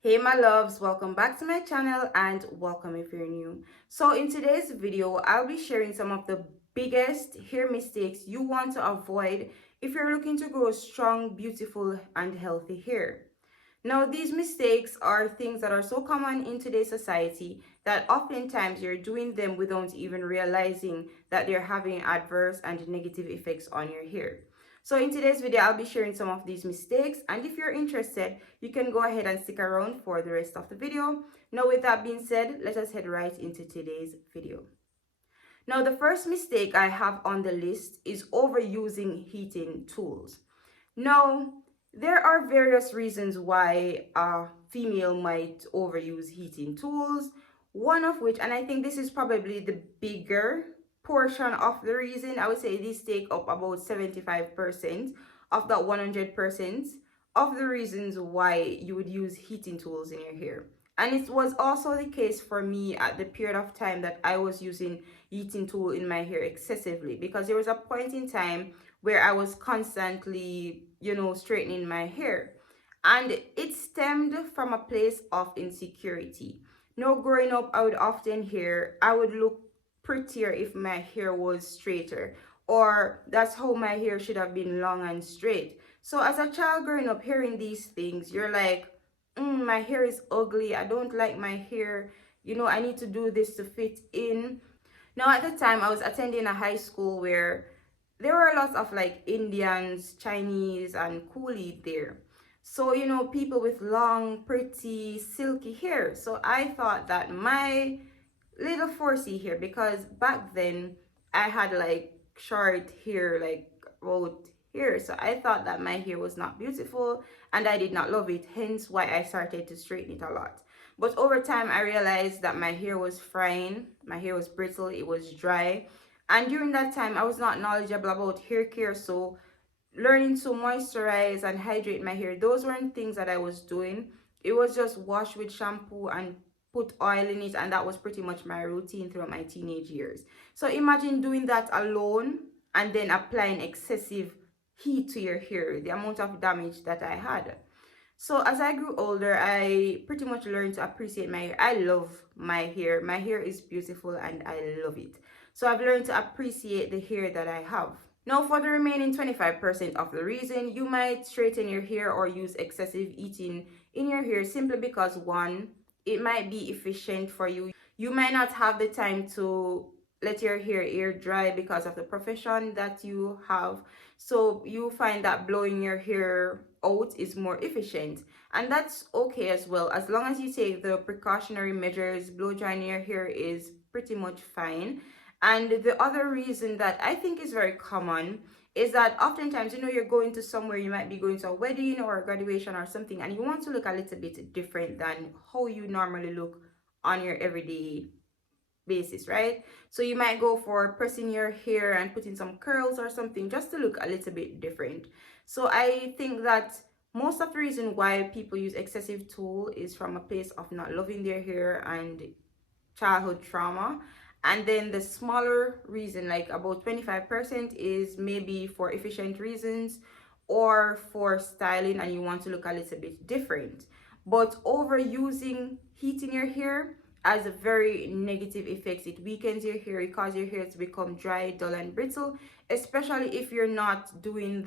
Hey my loves, welcome back to my channel and welcome if you're new. So in today's video, I'll be sharing some of the biggest hair mistakes you want to avoid if you're looking to grow strong, beautiful and healthy hair. Now, these mistakes are things that are so common in today's society that oftentimes you're doing them without even realizing that they're having adverse and negative effects on your hair. So in today's video, I'll be sharing some of these mistakes, and if you're interested, you can go ahead and stick around for the rest of the video. Now, with that being said, let us head right into today's video. Now, the first mistake I have on the list is overusing heating tools. Now, there are various reasons why a female might overuse heating tools. One of which, and I think this is probably the bigger portion of the reason, I would say these take up about 75% of that 100% of the reasons why you would use heating tools in your hair. And it was also the case for me at the period of time that I was using heating tool in my hair excessively, because there was a point in time where I was constantly, straightening my hair. And it stemmed from a place of insecurity. Growing up, I would often hear I would look prettier if my hair was straighter, or that's how my hair should have been long and straight. So as a child growing up hearing these things, you're like, my hair is ugly. I don't like my hair. I need to do this to fit in. Now, at the time, I was attending a high school where there were lots of like Indians, Chinese, and coolie there. So, people with long, pretty, silky hair. So I thought that my little 4C hair, because back then I had like short hair, like about here. So I thought that my hair was not beautiful and I did not love it. Hence why I started to straighten it a lot. But over time, I realized that my hair was frying, my hair was brittle, it was dry. And during that time, I was not knowledgeable about hair care. So learning to moisturize and hydrate my hair, those weren't things that I was doing. It was just wash with shampoo and put oil in it, and that was pretty much my routine throughout my teenage years. So imagine doing that alone and then applying excessive heat to your hair, the amount of damage that I had. So as I grew older, I pretty much learned to appreciate my hair. I love my hair. My hair is beautiful and I love it. So I've learned to appreciate the hair that I have. Now, for the remaining 25% of the reason, you might straighten your hair or use excessive heating in your hair simply because, one, it might be efficient for you. You might not have the time to let your hair air dry because of the profession that you have. So you find that blowing your hair out is more efficient. And that's okay as well. As long as you take the precautionary measures, blow drying your hair is pretty much fine. And the other reason that I think is very common is that oftentimes, you're going to somewhere, you might be going to a wedding or a graduation or something, and you want to look a little bit different than how you normally look on your everyday basis, right? So you might go for pressing your hair and putting some curls or something just to look a little bit different. So I think that most of the reason why people use excessive tool is from a place of not loving their hair and childhood trauma. And then the smaller reason, like about 25%, is maybe for efficient reasons or for styling and you want to look a little bit different. But overusing heat in your hair has a very negative effects. It weakens your hair, it causes your hair to become dry, dull, and brittle, especially if you're not doing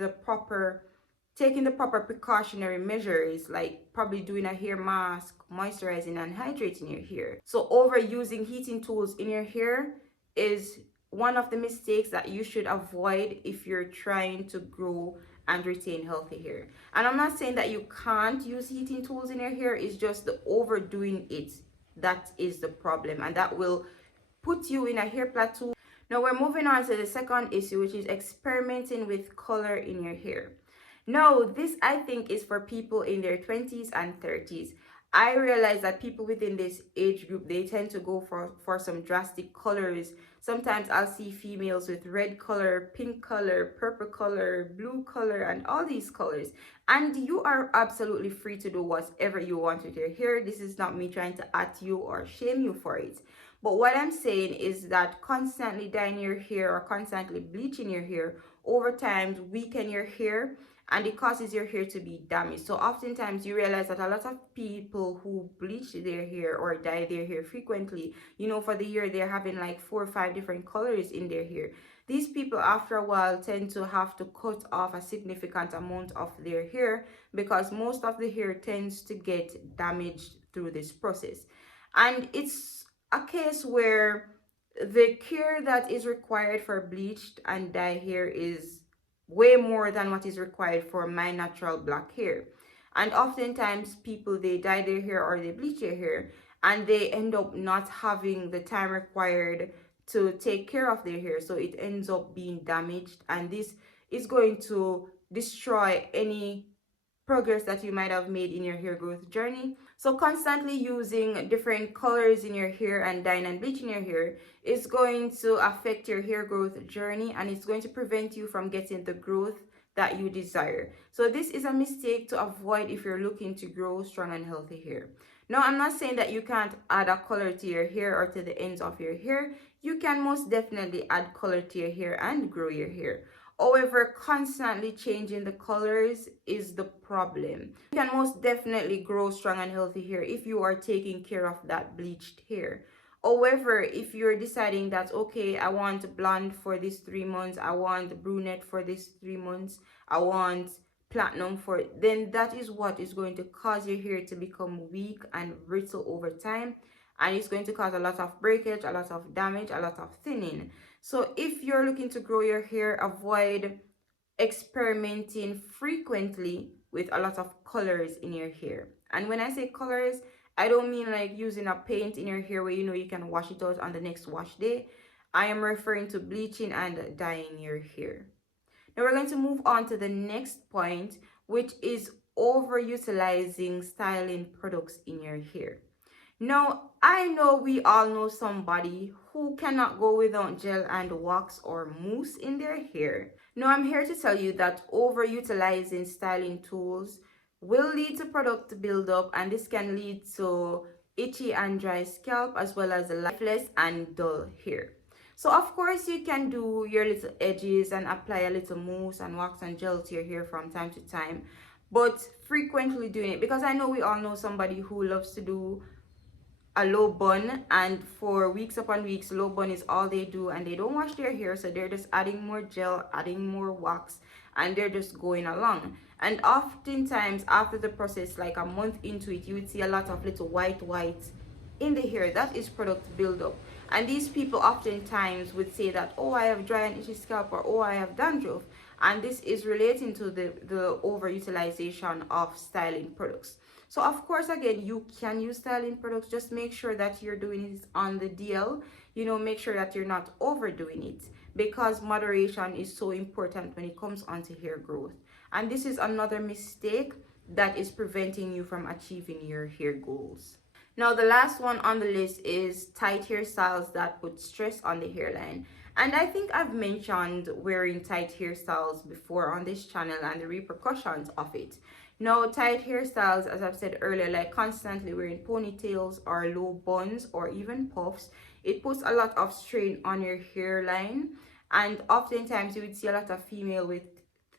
taking the proper precautionary measures, like probably doing a hair mask, moisturizing and hydrating your hair. So overusing heating tools in your hair is one of the mistakes that you should avoid if you're trying to grow and retain healthy hair. And I'm not saying that you can't use heating tools in your hair, it's just the overdoing it that is the problem, and that will put you in a hair plateau. Now we're moving on to the second issue, which is experimenting with color in your hair. No, this I think is for people in their 20s and 30s. I realize that people within this age group, they tend to go for some drastic colors. Sometimes I'll see females with red color, pink color, purple color, blue color, and all these colors. And you are absolutely free to do whatever you want with your hair. This is not me trying to at you or shame you for it. But what I'm saying is that constantly dyeing your hair or constantly bleaching your hair over time weaken your hair, and it causes your hair to be damaged. So oftentimes you realize that a lot of people who bleach their hair or dye their hair frequently, for the year they're having like 4 or 5 different colors in their hair. These people after a while tend to have to cut off a significant amount of their hair because most of the hair tends to get damaged through this process. And it's a case where the care that is required for bleached and dye hair is way more than what is required for my natural black hair. And oftentimes people, they dye their hair or they bleach their hair and they end up not having the time required to take care of their hair, so it ends up being damaged, and this is going to destroy any progress that you might have made in your hair growth journey. So constantly using different colors in your hair and dyeing and bleaching your hair is going to affect your hair growth journey, and it's going to prevent you from getting the growth that you desire. So this is a mistake to avoid if you're looking to grow strong and healthy hair. Now, I'm not saying that you can't add a color to your hair or to the ends of your hair. You can most definitely add color to your hair and grow your hair. However, constantly changing the colors is the problem. You can most definitely grow strong and healthy hair if you are taking care of that bleached hair. However, if you're deciding that, okay, I want blonde for these 3 months, I want brunette for these 3 months, I want platinum for it, then that is what is going to cause your hair to become weak and brittle over time, and it's going to cause a lot of breakage, a lot of damage, a lot of thinning. So if you're looking to grow your hair, avoid experimenting frequently with a lot of colors in your hair. And when I say colors, I don't mean like using a paint in your hair where you can wash it out on the next wash day. I am referring to bleaching and dyeing your hair. Now we're going to move on to the next point, which is overutilizing styling products in your hair. Now, I know we all know somebody who cannot go without gel and wax or mousse in their hair. Now, I'm here to tell you that overutilizing styling tools will lead to product buildup, and this can lead to itchy and dry scalp as well as lifeless and dull hair. So of course you can do your little edges and apply a little mousse and wax and gel to your hair from time to time, but frequently doing it, because I know we all know somebody who loves to do a low bun, and for weeks upon weeks low bun is all they do, and they don't wash their hair, so they're just adding more gel, adding more wax, and they're just going along. And oftentimes after the process, like a month into it, you would see a lot of little white in the hair. That is product buildup. And these people oftentimes would say that, oh, I have dry and itchy scalp, or oh, I have dandruff, and this is relating to the overutilization of styling products. So of course, again, you can use styling products. Just make sure that you're doing it on the DL. Make sure that you're not overdoing it, because moderation is so important when it comes onto hair growth. And this is another mistake that is preventing you from achieving your hair goals. Now, the last one on the list is tight hairstyles that put stress on the hairline. And I think I've mentioned wearing tight hairstyles before on this channel and the repercussions of it. Now, tight hairstyles, as I've said earlier, like constantly wearing ponytails or low buns or even puffs, it puts a lot of strain on your hairline. And oftentimes you would see a lot of female with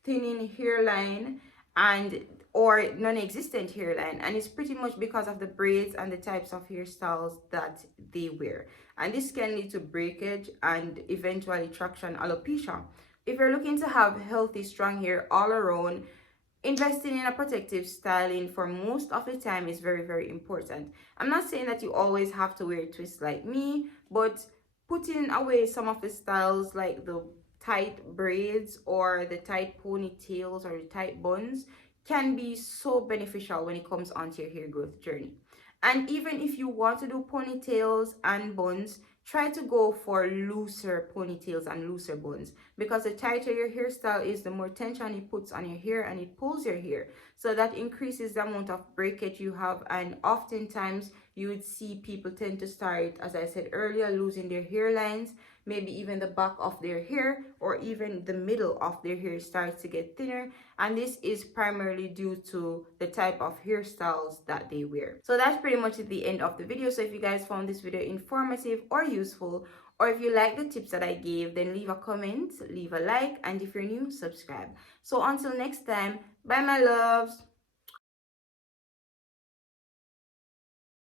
thinning hairline and or non-existent hairline, and it's pretty much because of the braids and the types of hairstyles that they wear, and this can lead to breakage and eventually traction alopecia. If you're looking to have healthy strong hair all around, investing in a protective styling for most of the time is very, very important. I'm not saying that you always have to wear twists like me, but putting away some of the styles like the tight braids or the tight ponytails or the tight buns can be so beneficial when it comes onto your hair growth journey. And even if you want to do ponytails and buns, try to go for looser ponytails and looser buns, because the tighter your hairstyle is, the more tension it puts on your hair and it pulls your hair, so that increases the amount of breakage you have. And oftentimes you would see people tend to start, as I said earlier, losing their hairlines. Maybe even the back of their hair or even the middle of their hair starts to get thinner, and this is primarily due to the type of hairstyles that they wear. So that's pretty much the end of the video. So if you guys found this video informative or useful, Or if you like the tips that I gave, then leave a comment, leave a like, and if you're new, subscribe. So until next time, bye my loves.